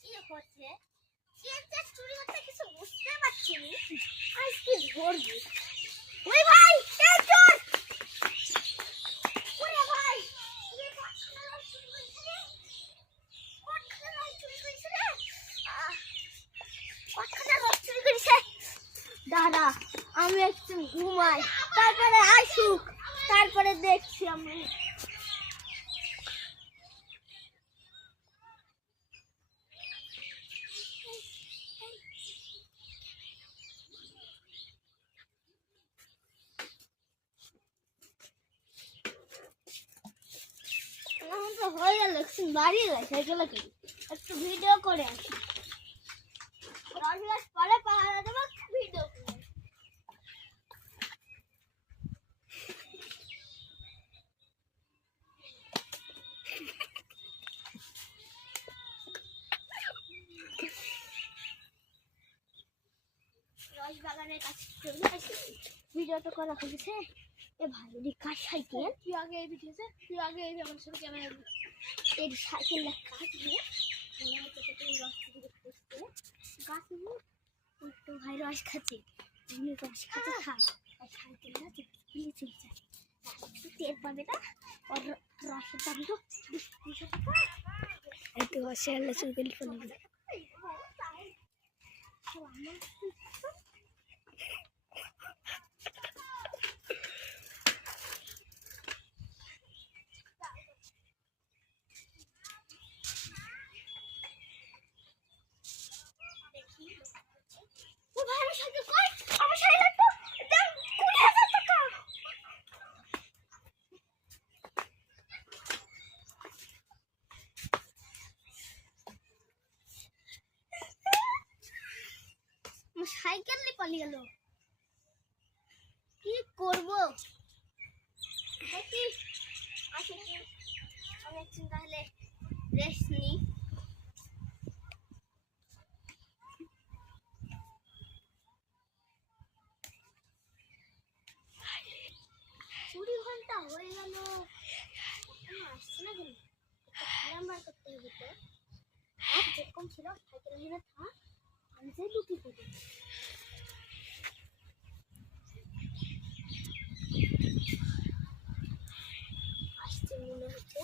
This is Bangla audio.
কি হচ্ছে চেঞ্জ চুরি হচ্ছে কিছু বুঝতে পারছি না আজকে ধরবি ওই ভাই এই চোর ওরে ভাই এই পাখনা চুরি হয়েছে রে পাখনা চুরি হয়েছে রে পাখনা চুরি করেছে দাদা আমি একটু ঘুমাই তারপরে আসুক তারপরে দেখছি আমি হয়ে গেল বাড়ি গেছে এগুলো কি একটু ভিডিও করে আসি পরে পাহাড়া দেবো ভিডিও করে রস বাগানের কাছে চলে আসি ভিডিওটা করা হয়েছে এ ভালো রে কার সাইকেল তুই আগে এই ভিডিওতে তুই আগে এই আমার সাথে ক্যামেরা এই সাইকেল কাটবে রস গাছ তো ভাই রস খাচ্ছে তুমি রস খাতে থাক আর সাইকেলটা খুলে চলে যায় তেল পাবে না আর রসের দাম তো 200 টাকা একটু রসে আলো সাইকেল ফেলবে সাইকেল নিয়ে পালিয়ে গেল কি করবো দেখি আসলে অনেক তাহলে রেস্ট নিই চুরি ঘন্টা হয়ে গেল আসছে না কেন নাম্বার করতে হবে তো আর যেরকম ছিল সাইকেল নিয়ে থাক আমি যে লুকি করি আসছে মনে হচ্ছে